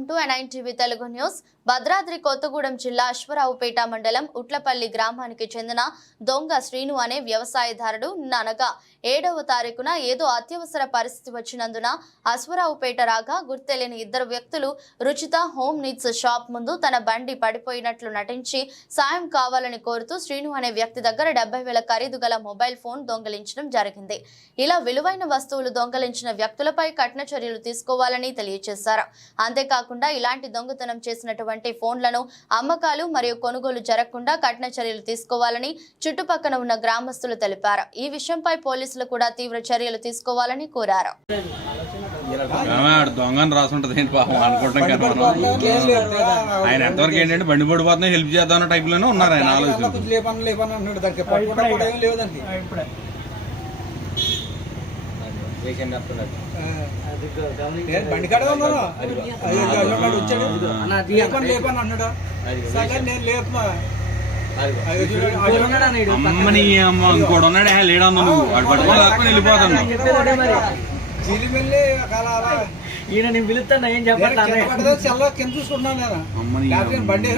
Welcome to NITV Telugu news. Bhadradri Kothagudem జిల్లా అశ్వరావుపేట మండలం ఉట్లపల్లి గ్రామానికి చెందిన దొంగ శ్రీను అనే వ్యవసాయదారుడు అనగా 7వ తారీఖున ఏదో అత్యవసర పరిస్థితి వచ్చినందున అశ్వరావుపేట రాగా గుర్తెలియని ఇద్దరు వ్యక్తులు రుచిత హోమ్ నీడ్స్ షాప్ ముందు తన బండి పడిపోయినట్లు నటించి సాయం కావాలని కోరుతూ శ్రీను అనే వ్యక్తి దగ్గర 70,000 ఖరీదు గల మొబైల్ ఫోన్ దొంగిలించడం జరిగింది. ఇలా విలువైన వస్తువులు దొంగిలించిన వ్యక్తులపై కఠిన చర్యలు తీసుకోవాలని తెలియజేశారు. అంతేకాకుండా ఇలాంటి దొంగతనం చేసినటువంటి ఫోన్లను అమ్మకాలు మరియు కొనుగోలు జరగకుండా కఠిన చర్యలు తీసుకోవాలని చుట్టుపక్కల ఉన్న గ్రామస్తులు తెలిపారు. ఈ విషయంపై పోలీసులు కూడా తీవ్ర చర్యలు తీసుకోవాలని కోరారు. ఆయన ఎంతవరకు ఏంటంటే బండి పడిపోతున్నా హెల్ప్ చేద్దాం టైప్ లోనే ఉన్నారు ఆయన ఆలోచన. అమ్మని అమ్మ ఇంకోటి ఉన్నాడే లేడమ్మ నువ్వు వాడు పట్టుకోని వెళ్ళిపోతాను. ఈయన నేను పిలుస్తాను ఏం చెప్పట్లేదు. కింద చూసుకున్నాను నేను బండి